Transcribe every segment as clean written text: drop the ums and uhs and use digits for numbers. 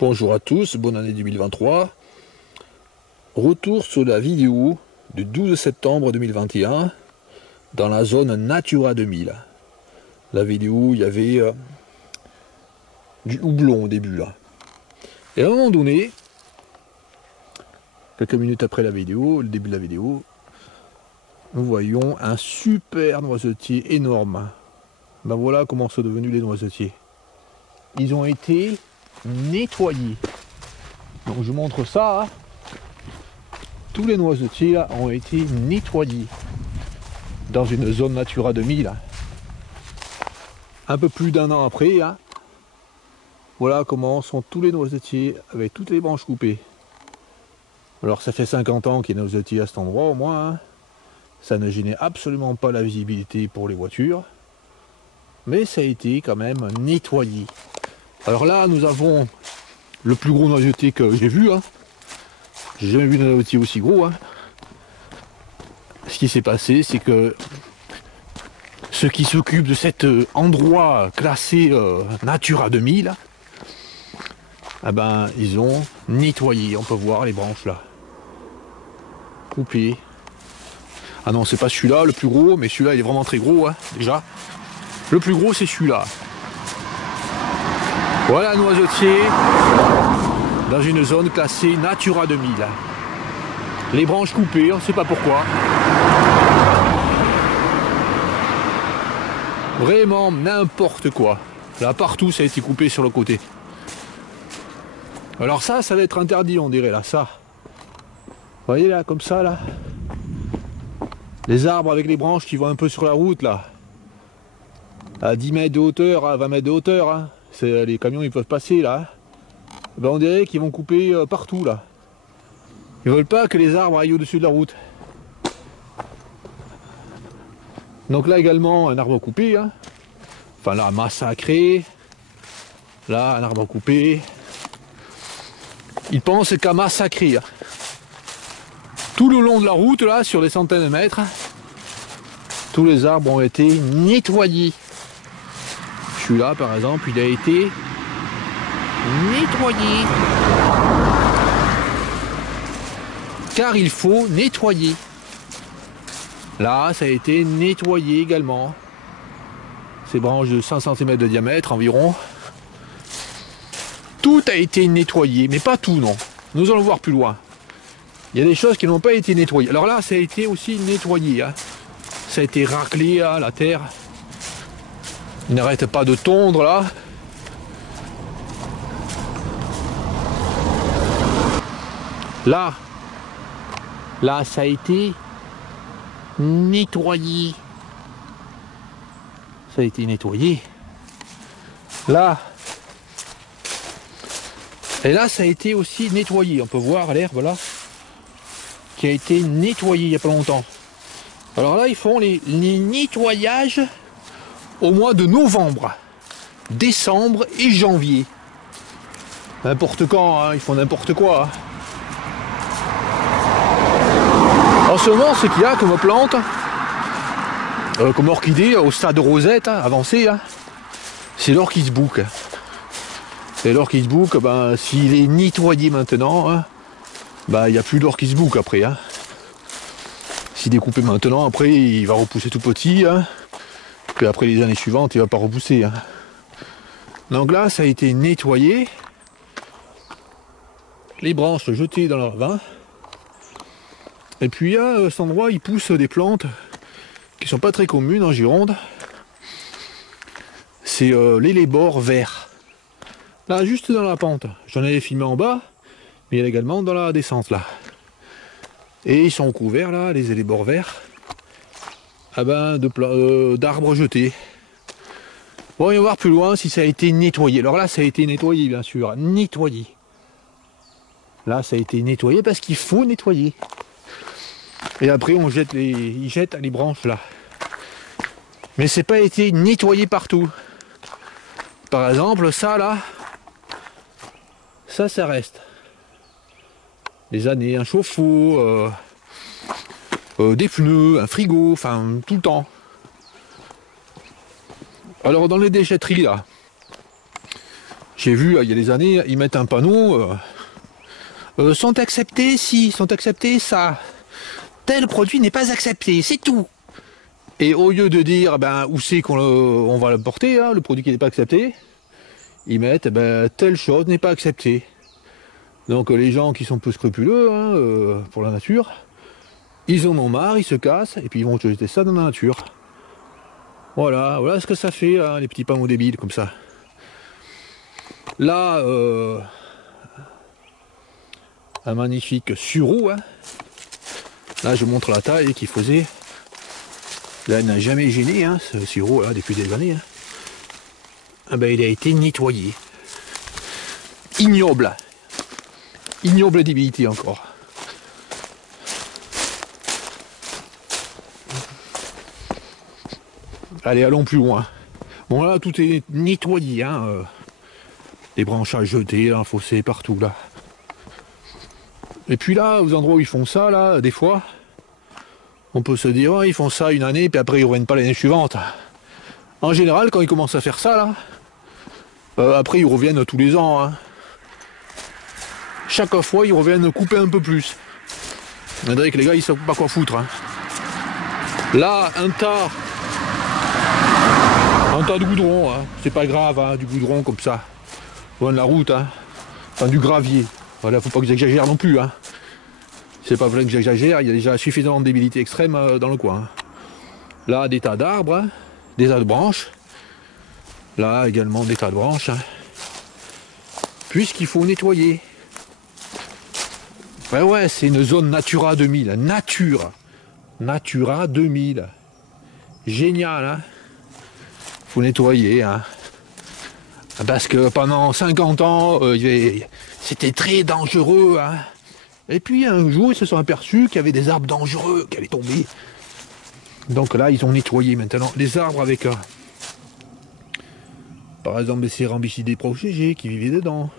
Bonjour à tous, bonne année 2023. Retour sur la vidéo du 12 septembre 2021 dans la zone Natura 2000. La vidéo, il y avait du houblon au début là. Et à un moment donné, quelques minutes après la vidéo, le début de la vidéo, nous voyons un super noisetier énorme. Ben voilà comment sont devenus les noisetiers. Ils ont été nettoyés. Donc je vous montre ça. Tous les noisetiers là, ont été nettoyés dans une zone Natura 2000. Un peu plus d'un an après, voilà comment sont tous les noisetiers avec toutes les branches coupées. Alors ça fait 50 ans qu'il y a des noisetiers à cet endroit au moins. Ça ne gênait absolument pas la visibilité pour les voitures. Mais ça a été quand même nettoyé. Alors là, nous avons le plus gros noisetier que j'ai vu. J'ai jamais vu de noisetier aussi gros. Ce qui s'est passé, c'est que ceux qui s'occupent de cet endroit classé Natura 2000, ils ont nettoyé. On peut voir les branches là. Coupées. Ah non, c'est pas celui-là le plus gros, mais celui-là il est vraiment très gros déjà. Le plus gros c'est celui-là. Voilà un noisetier dans une zone classée Natura 2000. Les branches coupées, on ne sait pas pourquoi. Vraiment n'importe quoi. Là partout ça a été coupé sur le côté. Alors ça va être interdit on dirait là, ça. Vous voyez là, comme ça là. Les arbres avec les branches qui vont un peu sur la route là. À 10 mètres de hauteur, à 20 mètres de hauteur. Les camions ils peuvent passer là. On dirait qu'ils vont couper partout là. Ils veulent pas que les arbres aillent au-dessus de la route. Donc là également un arbre coupé. Enfin là massacré. Là un arbre coupé. Ils pensent qu'à massacrer. Tout le long de la route là, sur des centaines de mètres, tous les arbres ont été nettoyés. Celui-là par exemple, il a été nettoyé. Car il faut nettoyer. Là, ça a été nettoyé également. Ces branches de 5 cm de diamètre environ. Tout a été nettoyé, mais pas tout non. Nous allons voir plus loin. Il y a des choses qui n'ont pas été nettoyées. Alors là, ça a été aussi nettoyé. Ça a été raclé, la terre. Il n'arrête pas de tondre là. Là, ça a été nettoyé. Ça a été nettoyé. Là. Et là, ça a été aussi nettoyé. On peut voir l'herbe là, qui a été nettoyée il n'y a pas longtemps. Alors là, ils font les nettoyages au mois de novembre, décembre et janvier. N'importe quand, ils font n'importe quoi. En ce moment, ce qu'il y a comme plante, comme orchidée au stade de rosette avancé, c'est l'orchis bouc. Et l'orchis bouc, s'il est nettoyé maintenant, il n'y a plus d'orchis bouc après. S'il est coupé maintenant, après il va repousser tout petit. Puis après les années suivantes, il ne va pas repousser. Donc là, ça a été nettoyé. Les branches jetées dans leur vin. Et puis à cet endroit, il pousse des plantes qui sont pas très communes en Gironde. C'est l'élébore vert. Là, juste dans la pente. J'en avais filmé en bas, mais il y a également dans la descente là. Et ils sont couverts là, les élébores verts, d'arbres jetés. Bon, on va voir plus loin si ça a été nettoyé. Alors là, ça a été nettoyé, bien sûr, nettoyé. Là, ça a été nettoyé parce qu'il faut nettoyer. Et après, ils jettent les branches là. Mais c'est pas été nettoyé partout. Par exemple, ça là, ça reste. Des années, un chauffe-eau, des pneus, un frigo, enfin tout le temps. Alors dans les déchetteries là, J'ai vu, il y a des années, ils mettent un panneau, sont acceptés si, sont acceptés ça. Tel produit n'est pas accepté, c'est tout. Et au lieu de dire ben, où c'est qu'on va le porter, hein, le produit qui n'est pas accepté, ils mettent ben, telle chose n'est pas acceptée. Donc les gens qui sont peu scrupuleux hein, pour la nature, ils en ont marre, ils se cassent, et puis ils vont jeter ça dans la nature. Voilà, voilà ce que ça fait, hein, les petits panneaux débiles comme ça. Là, un magnifique sureau. Hein. Là, je montre la taille qu'il faisait. Là, il n'a jamais gêné, hein, ce sureau, là, depuis des années. Hein. Ah ben, il a été nettoyé. Ignoble. Ignoble débilité encore. Allez, allons plus loin. Bon, là, tout est nettoyé. Hein, les branches à jeter, un fossé partout, là. Et puis là, aux endroits où ils font ça, là, des fois, on peut se dire, oh, ils font ça une année, puis après ils ne reviennent pas l'année suivante. En général, quand ils commencent à faire ça, là, après ils reviennent tous les ans. Hein. Chaque fois, ils reviennent couper un peu plus. On dirait que les gars, ils ne savent pas quoi foutre. Hein. Là, un tas de goudron, hein. C'est pas grave, hein, du goudron comme ça. Loin de la route, hein. Enfin, du gravier. Voilà, faut pas que j'exagère non plus. Hein. C'est pas vrai que j'exagère, il y a déjà suffisamment de débilité extrême dans le coin. Hein. Là, des tas d'arbres, hein, des tas de branches. Là, également des tas de branches. Hein. Puisqu'il faut nettoyer. Ouais, ouais, c'est une zone Natura 2000. Natura 2000. Génial, hein. Faut nettoyer, hein. Parce que pendant 50 ans, c'était très dangereux, hein. Et puis un jour, ils se sont aperçus qu'il y avait des arbres dangereux qui allaient tomber. Donc là, ils ont nettoyé maintenant les arbres avec, par exemple, des cérambycidés protégés qui vivaient dedans.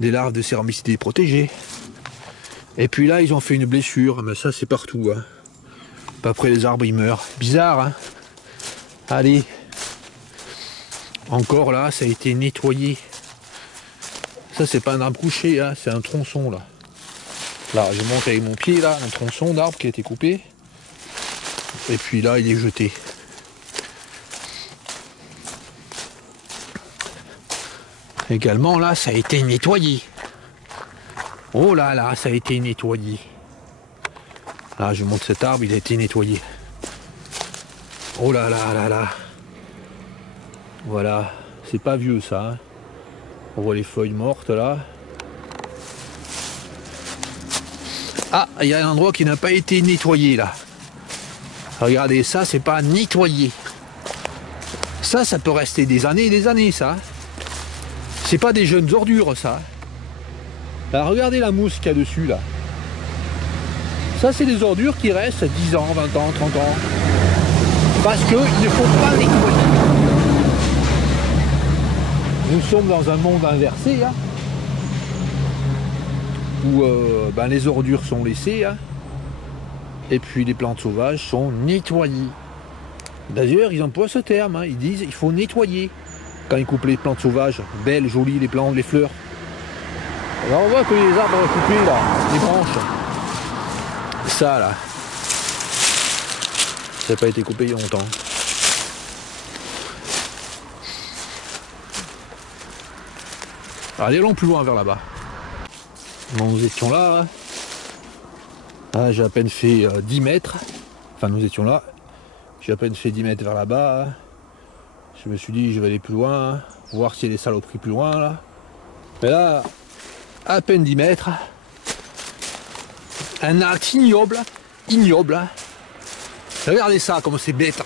Des larves de cérambycidés protégées. Et puis là, ils ont fait une blessure. Mais ça, c'est partout. Hein. Après, les arbres, ils meurent. Bizarre, hein. Allez. Encore là, ça a été nettoyé. Ça, c'est pas un arbre couché, hein, c'est un tronçon, là. Là, je monte avec mon pied, là, un tronçon d'arbre qui a été coupé. Et puis là, il est jeté. Également, là, ça a été nettoyé. Oh là là, ça a été nettoyé. Là, je monte cet arbre, il a été nettoyé. Oh là là là là. Voilà, c'est pas vieux ça. Hein. On voit les feuilles mortes là. Ah, il y a un endroit qui n'a pas été nettoyé là. Regardez, ça c'est pas nettoyé. Ça peut rester des années ça. C'est pas des jeunes ordures ça. Là, regardez la mousse qu'il y a dessus là. Ça c'est des ordures qui restent 10 ans, 20 ans, 30 ans. Parce qu'il ne faut pas nettoyer. Nous sommes dans un monde inversé. Hein. Où les ordures sont laissées hein, et puis les plantes sauvages sont nettoyées. D'ailleurs, ils emploient ce terme, hein, ils disent il faut nettoyer quand ils coupent les plantes sauvages, belles, jolies, les plantes, les fleurs. Alors on voit que les arbres coupés là, les branches, ça là, ça n'a pas été coupé il y a longtemps. Allez, allons plus loin vers là-bas. Bon, nous étions là, ah, j'ai à peine fait 10 mètres, enfin nous étions là, j'ai à peine fait 10 mètres vers là-bas, je me suis dit je vais aller plus loin, voir s'il y a des saloperies plus loin là, mais là, à peine 10 mètres, un acte ignoble, regardez ça comme c'est bête,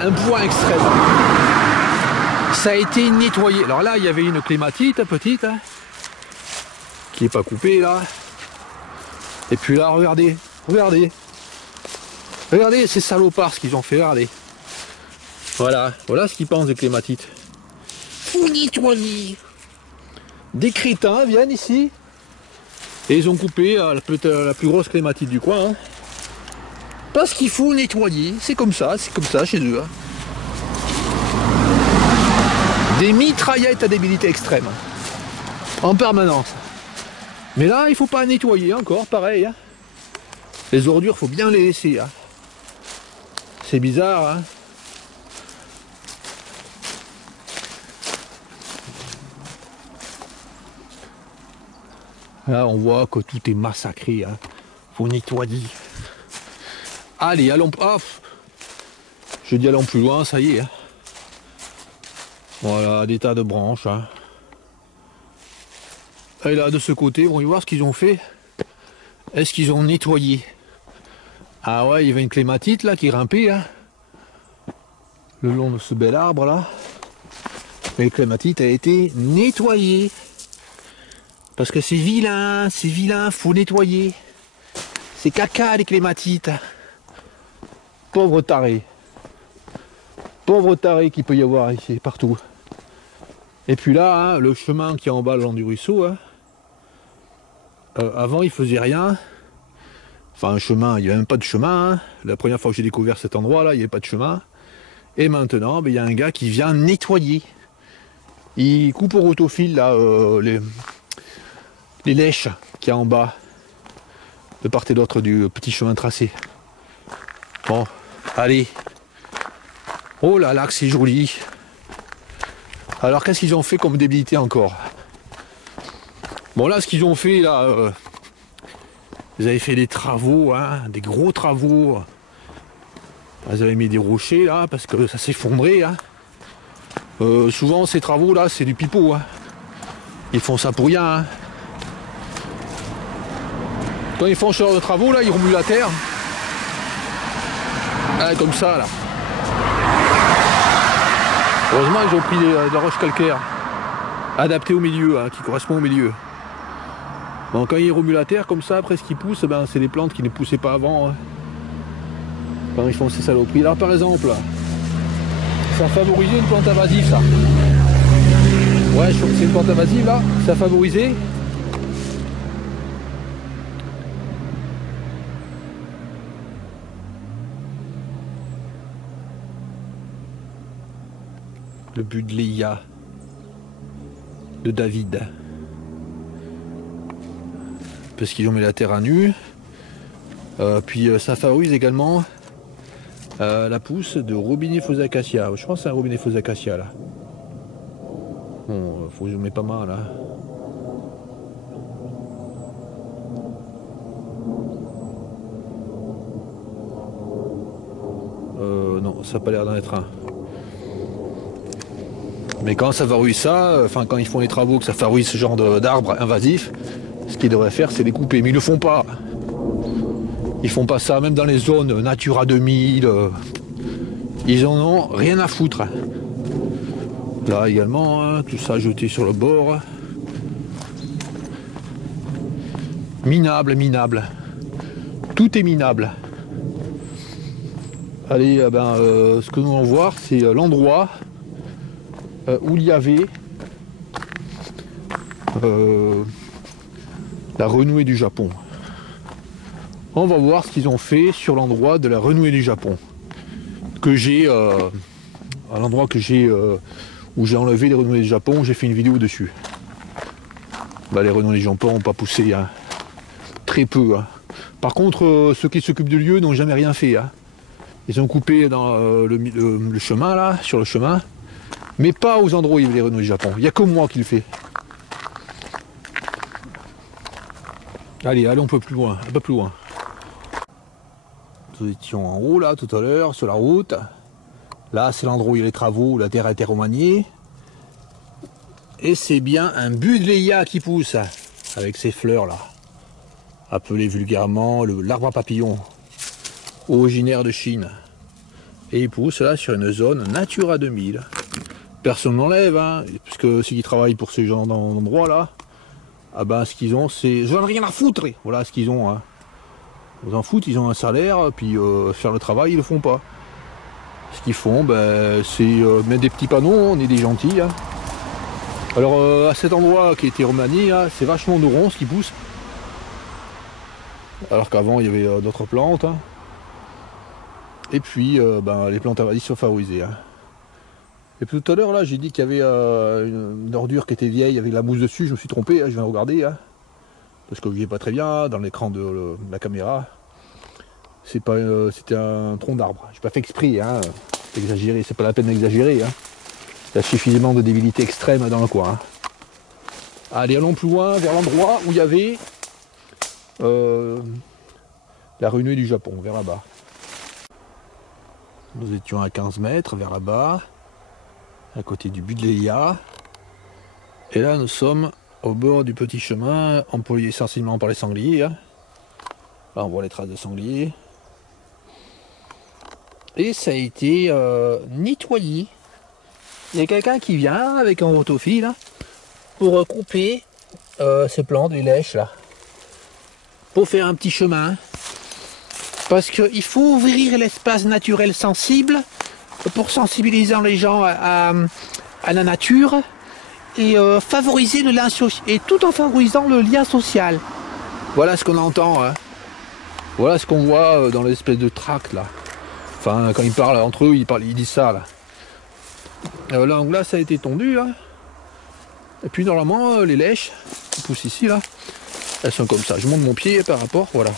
un point extrême, ça a été nettoyé, alors là il y avait une clématite petite, hein, qui n'est pas coupé là. Et puis là, regardez ces salopards ce qu'ils ont fait, regardez. Voilà ce qu'ils pensent des clématites. Faut nettoyer. Des crétins viennent ici et ils ont coupé la plus grosse clématite du coin. Hein, parce qu'il faut nettoyer, c'est comme ça chez eux. Hein. des mitraillettes à débilité extrême. En permanence. Mais là, il faut pas nettoyer encore, pareil. Hein. Les ordures, faut bien les laisser. Hein. C'est bizarre, hein. Là, on voit que tout est massacré. Hein. Faut nettoyer. Allez, allons... Oh, je dis allons plus loin, ça y est. Hein. Voilà, des tas de branches. Hein. Et là, de ce côté, on va y voir ce qu'ils ont fait. Est-ce qu'ils ont nettoyé? Ah ouais, il y avait une clématite là qui grimpait. Hein. Le long de ce bel arbre là. Et la clématite a été nettoyée. Parce que c'est vilain, faut nettoyer. C'est caca les clématites. Pauvre taré. Pauvre taré qu'il peut y avoir ici, partout. Et puis là, hein, le chemin qui est en bas le long du ruisseau, hein, avant il faisait rien. Enfin un chemin, il n'y avait même pas de chemin. Hein. La première fois que j'ai découvert cet endroit là, il n'y avait pas de chemin. Et maintenant, ben, il y a un gars qui vient nettoyer. Il coupe au rotofil là, les lèches qu'il y a en bas, de part et d'autre du petit chemin tracé. Bon, allez. Oh là là, que c'est joli. Alors qu'est-ce qu'ils ont fait comme débilité encore? Bon là, ce qu'ils ont fait là, ils avaient fait des travaux, hein, des gros travaux. Ils avaient mis des rochers là, parce que ça s'effondrait. Hein. Souvent ces travaux là, c'est du pipeau. Hein. Ils font ça pour rien. Hein. Quand ils font ce genre de travaux là, ils remuent la terre. Ah, comme ça là. Heureusement ils ont pris de la roche calcaire. Adaptée au milieu, hein, qui correspond au milieu. Bon, quand ils remuent la terre comme ça, après ce qui pousse, ben, c'est des plantes qui ne poussaient pas avant. Hein. Quand ils font ces saloperies. Alors par exemple, ça a favorisé une plante invasive ça. Ouais, je trouve que c'est une plante invasive là. Ça a favorisé. Le Buddleia de David. Parce qu'ils ont mis la terre à nu. Puis ça favorise également la pousse de Robinet Acacia. Je pense que c'est un Robinet Acacia là. Bon, faut que je mette pas mal là. Non, ça n'a pas l'air d'en être un. Mais quand ça favorise ça, enfin quand ils font les travaux que ça favorise ce genre d'arbres invasifs, ce qu'ils devraient faire c'est les couper, mais ils le font pas. Ils font pas ça, même dans les zones Natura 2000, ils en ont rien à foutre. Là également, hein, tout ça jeté sur le bord. Minable, minable. Tout est minable. Allez, ce que nous allons voir, c'est l'endroit où il y avait la renouée du Japon. On va voir ce qu'ils ont fait sur l'endroit de la renouée du Japon. Que j'ai, à l'endroit que j'ai, où j'ai enlevé les renouées du Japon, j'ai fait une vidéo dessus. Bah, les renouées du Japon n'ont pas poussé, hein. Très peu. Hein. Par contre, ceux qui s'occupent du lieu n'ont jamais rien fait. Hein. Ils ont coupé dans le chemin là, sur le chemin. Mais pas aux endroits où il y avait les renouées du Japon. Il n'y a que moi qui le fais. Allez, allons un peu plus loin, un peu plus loin. Nous étions en haut là tout à l'heure, sur la route. Là c'est l'endroit où il y a les travaux, où la terre a été remaniée. Et c'est bien un Buddleia qui pousse, avec ses fleurs là. Appelé vulgairement l'arbre à papillon, originaire de Chine. Et il pousse là sur une zone Natura 2000. Personne n'enlève, hein, puisque ceux qui travaillent pour ce genre d'endroit là, ah ben ce qu'ils ont c'est... J'en ai rien à foutre. Voilà ce qu'ils ont. Hein. Ils en foutent, ils ont un salaire, puis faire le travail, ils le font pas. Ce qu'ils font, ben, c'est mettre des petits panneaux, on est des gentils. Hein. Alors à cet endroit qui a été remanié, hein, c'est vachement de ronces qui poussent. Alors qu'avant il y avait d'autres plantes. Hein. Et puis les plantes invasives sont favorisées. Hein. Et puis tout à l'heure là j'ai dit qu'il y avait une ordure qui était vieille avec la mousse dessus, je me suis trompé, hein, je viens de regarder, hein, parce que vous voyez pas très bien dans l'écran de la caméra. C'est pas, c'était un tronc d'arbre. J'ai pas fait exprès, hein, c'est exagéré, c'est pas la peine d'exagérer. Hein. Il y a suffisamment de débilité extrême dans le coin. Hein. Allez, allons plus loin, vers l'endroit où il y avait la renouée du Japon, vers là-bas. Nous étions à 15 mètres, vers là-bas, à côté du Budleia. Et là, nous sommes au bord du petit chemin, employé essentiellement par les sangliers. Hein. Là, on voit les traces de sangliers. Et ça a été nettoyé. Il y a quelqu'un qui vient avec un autofil hein, pour couper ces plantes, les lèches là. Pour faire un petit chemin. Parce qu'il faut ouvrir l'espace naturel sensible pour sensibiliser les gens à la nature et favoriser le lien social. Et tout en favorisant le lien social. Voilà ce qu'on entend. Hein. Voilà ce qu'on voit dans l'espèce de tract là. Enfin, quand ils parlent entre eux, ils disent ça là. Là, ça a été tondu. Hein. Et puis normalement, les lèches qui poussent ici là, elles sont comme ça. Je monte mon pied par rapport, voilà.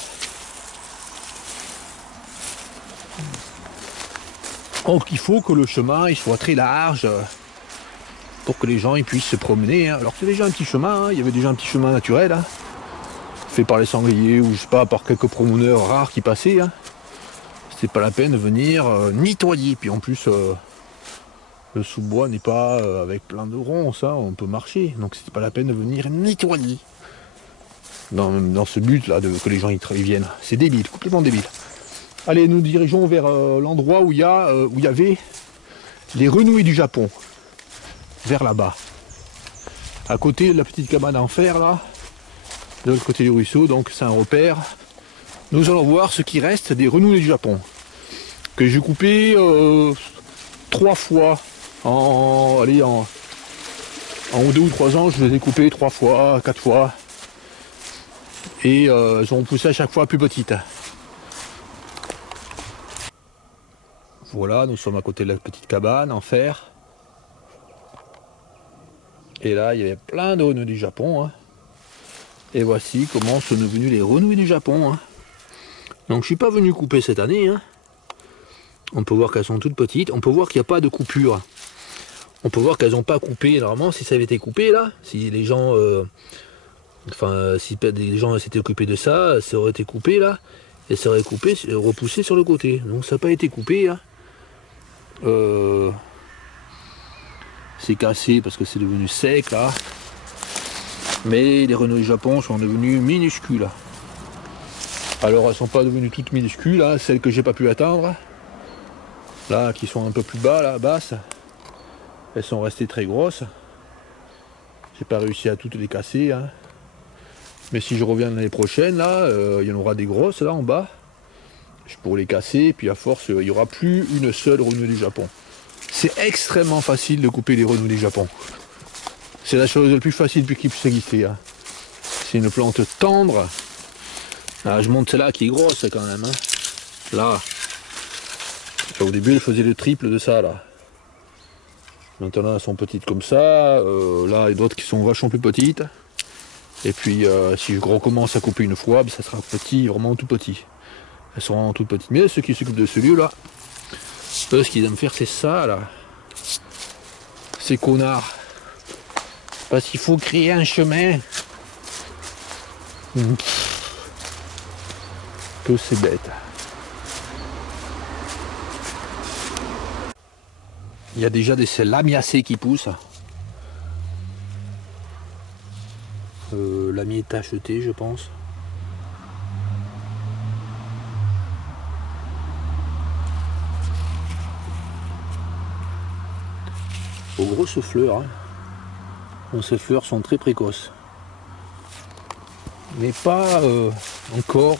Donc il faut que le chemin il soit très large pour que les gens ils puissent se promener. Hein. Alors c'est déjà un petit chemin, hein. Il y avait déjà un petit chemin naturel, hein, fait par les sangliers ou je sais pas, par quelques promeneurs rares qui passaient. Hein. C'est pas la peine de venir nettoyer. Puis en plus, le sous-bois n'est pas avec plein de ronces, hein. On peut marcher. Donc c'est pas la peine de venir nettoyer. Dans ce but là, que les gens y viennent. C'est débile, complètement débile. Allez, nous dirigeons vers l'endroit où il y avait les renouées du Japon. Vers là-bas. À côté de la petite cabane en fer là, de l'autre côté du ruisseau, donc c'est un repère. Nous allons voir ce qui reste des renouées du Japon. Que j'ai coupé 3 fois en 2 ou 3 ans, je les ai coupés 3 fois, 4 fois. Et elles ont poussé à chaque fois plus petites. Voilà, nous sommes à côté de la petite cabane en fer. Et là, il y avait plein de renouées du Japon. Hein. Et voici comment sont devenues les renouées du Japon. Hein. Donc je ne suis pas venu couper cette année. Hein. On peut voir qu'elles sont toutes petites. On peut voir qu'il n'y a pas de coupure. On peut voir qu'elles n'ont pas coupé. Normalement, si ça avait été coupé là, si les gens, si les gens s'étaient occupés de ça, ça aurait été coupé là, et ça aurait coupé, repoussé sur le côté. Donc ça n'a pas été coupé. Hein. C'est cassé parce que c'est devenu sec là. Mais les renouées du Japon sont devenues minuscules. Alors elles sont pas devenues toutes minuscules, hein, celles que j'ai pas pu atteindre. Là, qui sont un peu plus bas, là, basses. Elles sont restées très grosses. J'ai pas réussi à toutes les casser. Hein. Mais si je reviens l'année prochaine, là, il y en aura des grosses là en bas. Je pourrai les casser, puis à force, il n'y aura plus une seule renouée du Japon. C'est extrêmement facile de couper les renouées du Japon. C'est la chose la plus facile qui puisse exister. Hein. C'est une plante tendre. Là, je monte celle-là qui est grosse quand même. Hein. Là. Au début, elle faisait le triple de ça. Là. Maintenant, elles sont petites comme ça. Là, il y a d'autres qui sont vachement plus petites. Et puis, si je recommence à couper une fois, ça sera petit, vraiment tout petit. Elles seront vraiment toutes petites. Mais ceux qui s'occupent de ce lieu-là, eux, ce qu'ils aiment faire, c'est ça, là. Ces connards. Parce qu'il faut créer un chemin. Que c'est bête. Il y a déjà des lamiacées qui poussent. Lamier tacheté, je pense. Aux grosses fleurs. Hein. Bon, ces fleurs sont très précoces. Mais pas encore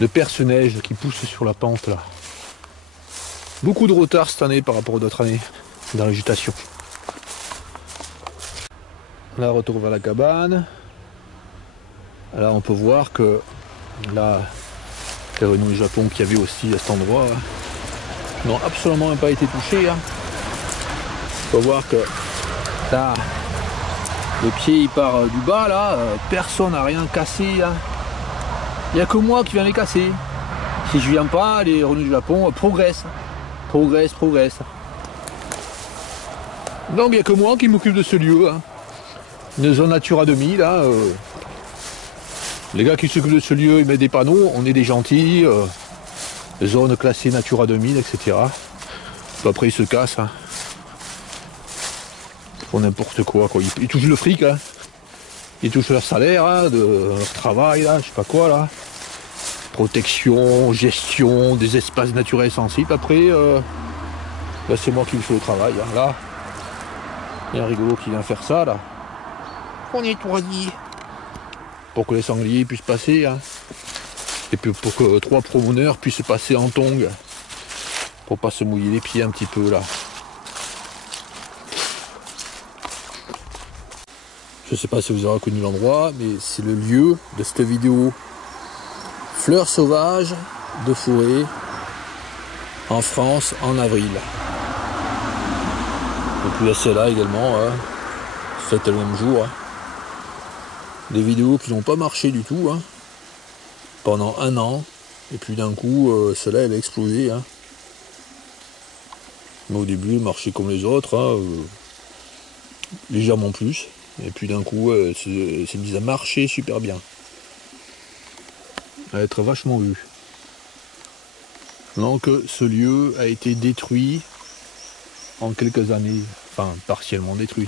de perce-neige qui pousse sur la pente là. Beaucoup de retard cette année par rapport aux autres années dans la végétation. Là, retour vers la cabane. Là, on peut voir que là, les renouées du Japon qu'il y avait aussi à cet endroit n'ont absolument pas été touchées. Hein. Faut voir que là, le pied il part du bas là, personne n'a rien cassé. Hein. Il n'y a que moi qui viens les casser. Si je viens pas, les revenus du Japon progressent. Progressent. Donc il n'y a que moi qui m'occupe de ce lieu. Hein. Une zone Natura 2000 là. Les gars qui s'occupent de ce lieu, ils mettent des panneaux, on est des gentils. Zone classée Natura 2000, etc. Après ils se cassent. Hein. Pour n'importe quoi. Ils touchent le fric. Hein. Ils touchent leur salaire, hein, de leur travail, là, je sais pas quoi là. Protection, gestion des espaces naturels sensibles. Après, là, c'est moi qui me fais le travail. Hein. Là, il y a un rigolo qui vient faire ça là. On nettoie pour que les sangliers puissent passer. Hein. Et puis pour que 3 promeneurs puissent passer en tongs. Pour pas se mouiller les pieds un petit peu là. Je sais pas si vous avez reconnu l'endroit, mais c'est le lieu de cette vidéo. Fleurs sauvages de forêt en France en avril. Et puis il y a celle-là également, hein, faite le même jour. Hein. Des vidéos qui n'ont pas marché du tout, hein, pendant 1 an. Et puis d'un coup, celle-là elle a explosé. Hein. Mais au début, elle marchait comme les autres, hein, légèrement plus. Et puis d'un coup, c'est mis à marcher super bien. À être vachement vu. Donc ce lieu a été détruit en quelques années. Enfin, partiellement détruit.